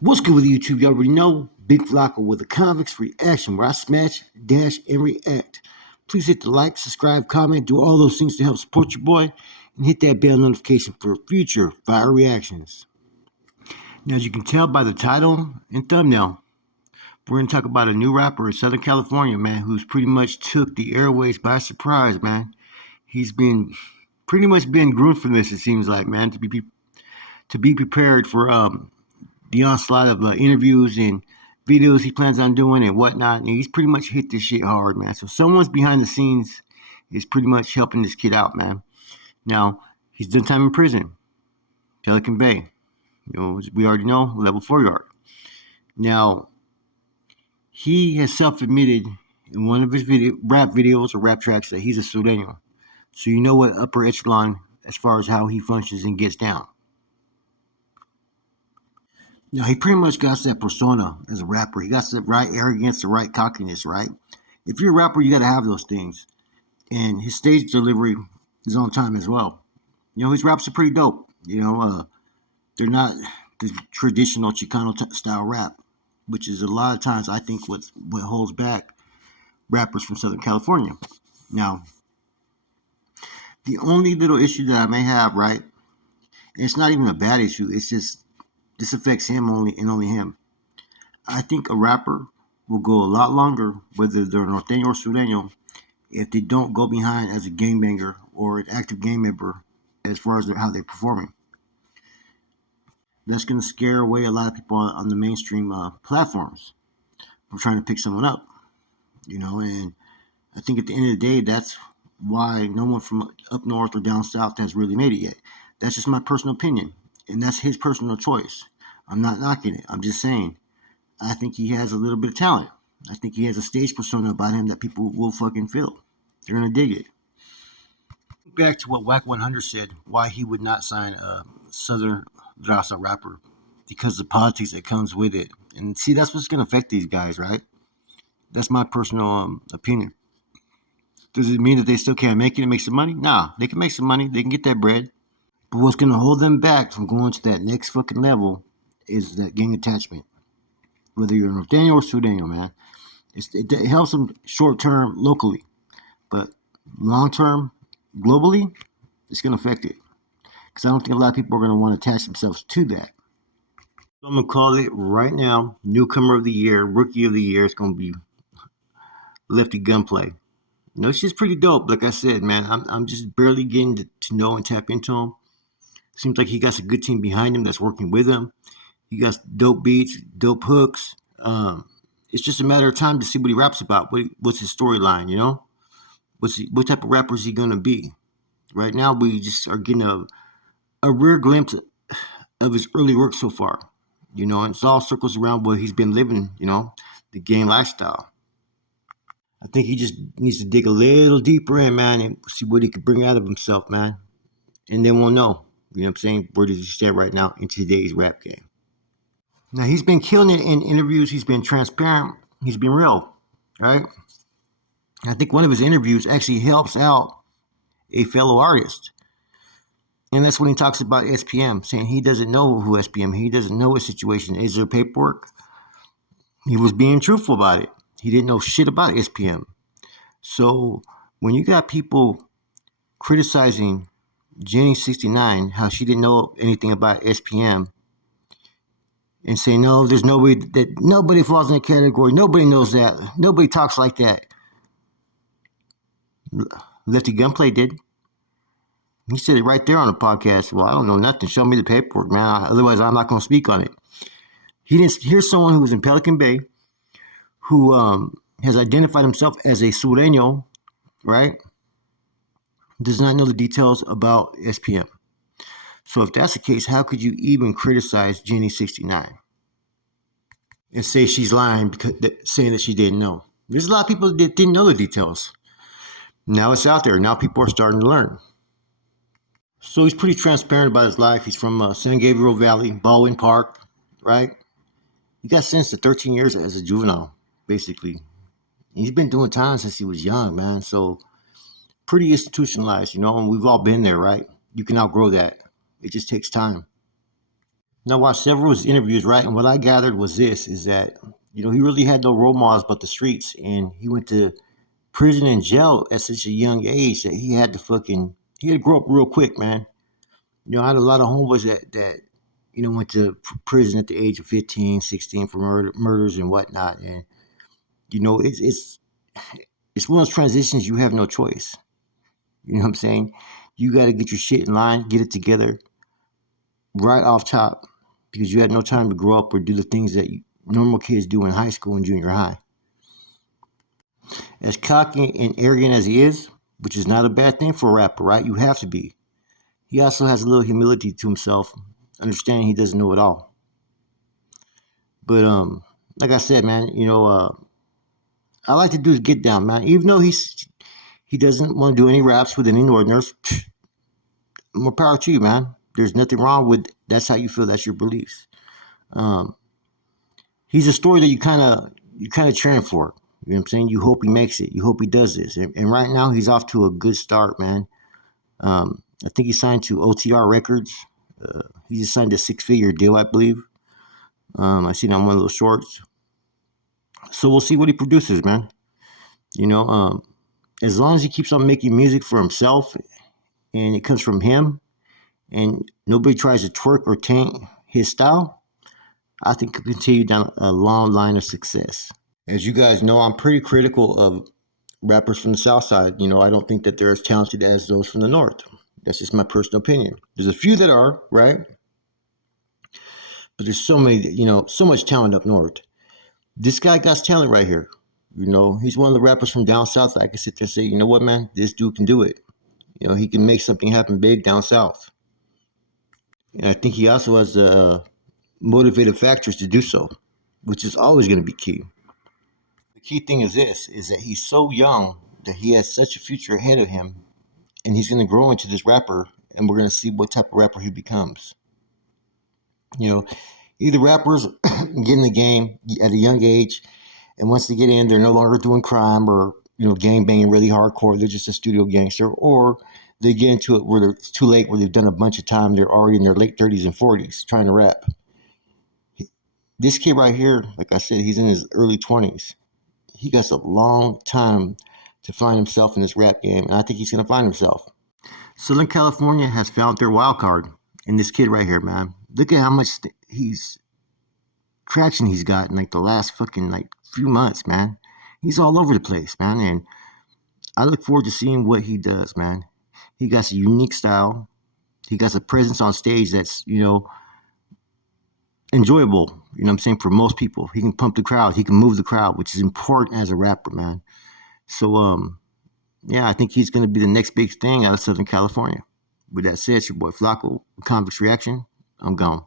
What's good with YouTube? You already know. Big Flocka with a convict's reaction where I smash, dash, and react. Please hit the like, subscribe, comment, do all those things to help support your boy, and hit that bell notification for future fire reactions. Now, as you can tell by the title and thumbnail, we're going to talk about a new rapper in Southern California, man, who's pretty much took the airways by surprise, man. He's been pretty much been groomed for this, it seems like, man, to be prepared for the onslaught of interviews and videos he plans on doing and whatnot. And he's pretty much hit this shit hard, man. So someone's behind the scenes is pretty much helping this kid out, man. Now, he's done time in prison, Pelican Bay. We already know, level 4 yard. Now, he has self-admitted in one of his rap videos or rap tracks that he's a Sureño. So you know what upper echelon as far as how he functions and gets down. Now, he pretty much got that persona as a rapper. He got the right arrogance, the right cockiness, right? If you're a rapper, you got to have those things. And his stage delivery is on time as well. His raps are pretty dope. They're not the traditional Chicano style rap, which is a lot of times, I think, what holds back rappers from Southern California. Now, the only little issue that I may have, right, and it's not even a bad issue, it's just this affects him only and only him. I think a rapper will go a lot longer, whether they're norteño or sureño, if they don't go behind as a gangbanger or an active gang member as far as how they're performing. That's going to scare away a lot of people on the mainstream platforms from trying to pick someone up. And I think at the end of the day, that's why no one from up north or down south has really made it yet. That's just my personal opinion. And that's his personal choice. I'm not knocking it. I'm just saying, I think he has a little bit of talent. I think he has a stage persona about him that people will fucking feel. They're going to dig it. Back to what Whack 100 said, why he would not sign a Southern Raza rapper. Because of the politics that comes with it. And see, that's what's going to affect these guys, right? That's my personal opinion. Does it mean that they still can't make it and make some money? Nah, they can make some money. They can get that bread. But what's going to hold them back from going to that next fucking level is that gang attachment. Whether you're norteño or sureño, man. It helps them short term locally. But long term, globally, it's going to affect it. Because I don't think a lot of people are going to want to attach themselves to that. So I'm going to call it right now, newcomer of the year, rookie of the year. It's going to be LEFTY GUNPLAY. It's just pretty dope. Like I said, man, I'm just barely getting to know and tap into him. Seems like he got a good team behind him that's working with him. He got dope beats, dope hooks. It's just a matter of time to see what he raps about. What's his storyline, what type of rapper is he going to be? Right now, we just are getting a rare glimpse of his early work so far. And it's all circles around what he's been living, the gang lifestyle. I think he just needs to dig a little deeper in, man, and see what he could bring out of himself, man. And then we'll know. You know what I'm saying? Where does he stand right now in today's rap game? Now, he's been killing it in interviews. He's been transparent. He's been real, right? I think one of his interviews actually helps out a fellow artist. And that's when he talks about SPM, saying he doesn't know who SPM, he doesn't know his situation. Is there paperwork? He was being truthful about it. He didn't know shit about SPM. So when you got people criticizing Jenny 69, how she didn't know anything about SPM, and say, no, there's nobody falls in the category, nobody knows that, nobody talks like that. LEFTY GUNPLAY did. He said it right there on the podcast. Well, I don't know nothing. Show me the paperwork, man. Otherwise, I'm not going to speak on it. Here's someone who was in Pelican Bay, who has identified himself as a Sureño, right? Does not know the details about SPM. So if that's the case, how could you even criticize Jenny 69 and say she's lying because saying that she didn't know? There's a lot of people that didn't know the details. Now it's out there. Now people are starting to learn. So he's pretty transparent about his life. He's from San Gabriel Valley, Baldwin Park, right? He got sentenced to 13 years as a juvenile, basically. He's been doing time since he was young, man. So pretty institutionalized, and we've all been there, right? You can outgrow that. It just takes time. And I watched several of his interviews, right? And what I gathered was this: is that he really had no role models but the streets, and he went to prison and jail at such a young age that he had to grow up real quick, man. I had a lot of homeboys that went to prison at the age of 15, 16 for murders and whatnot, and it's one of those transitions you have no choice. You know what I'm saying? You got to get your shit in line, get it together right off top, because you had no time to grow up or do the things that normal kids do in high school and junior high. As cocky and arrogant as he is, which is not a bad thing for a rapper, right? You have to be. He also has a little humility to himself, understanding he doesn't know it all. But like I said, man, I like to do his get down, man. Even though he doesn't want to do any raps with any Northerners, more power to you, man. There's nothing wrong with that's how you feel. That's your beliefs. Um, he's a story that you kind of cheering for. You know what I'm saying? You hope he makes it. You hope he does this. And right now he's off to a good start, man. I think he signed to OTR Records. He just signed a 6-figure deal, I believe. I seen it on one of those shorts. So we'll see what he produces, man. You know, as long as he keeps on making music for himself and it comes from him and nobody tries to twerk or taint his style, I think he'll continue down a long line of success. As you guys know, I'm pretty critical of rappers from the South Side. I don't think that they're as talented as those from the North. That's just my personal opinion. There's a few that are, right? But there's so many, so much talent up North. This guy got talent right here. He's one of the rappers from down south that I can sit there and say, you know what, man, this dude can do it. He can make something happen big down south. And I think he also has the motivated factors to do so, which is always going to be key. The key thing is this, is that he's so young that he has such a future ahead of him, and he's going to grow into this rapper, and we're going to see what type of rapper he becomes. Either rappers get in the game at a young age, and once they get in, they're no longer doing crime or gang banging really hardcore. They're just a studio gangster, or they get into it where it's too late, where they've done a bunch of time. They're already in their late 30s and 40s trying to rap. This kid right here, like I said, he's in his early 20s. He got a long time to find himself in this rap game, and I think he's going to find himself. Southern California has found their wild card in this kid right here, man. Look at how much traction he's got in like the last fucking few months, man. He's all over the place, man, and I look forward to seeing what he does, man. He got a unique style. He got a presence on stage that's, enjoyable, what I'm saying, for most people. He can pump the crowd. He can move the crowd, which is important as a rapper, man. So, yeah, I think he's going to be the next big thing out of Southern California. With that said, it's your boy Flacco, Convict's Reaction. I'm gone.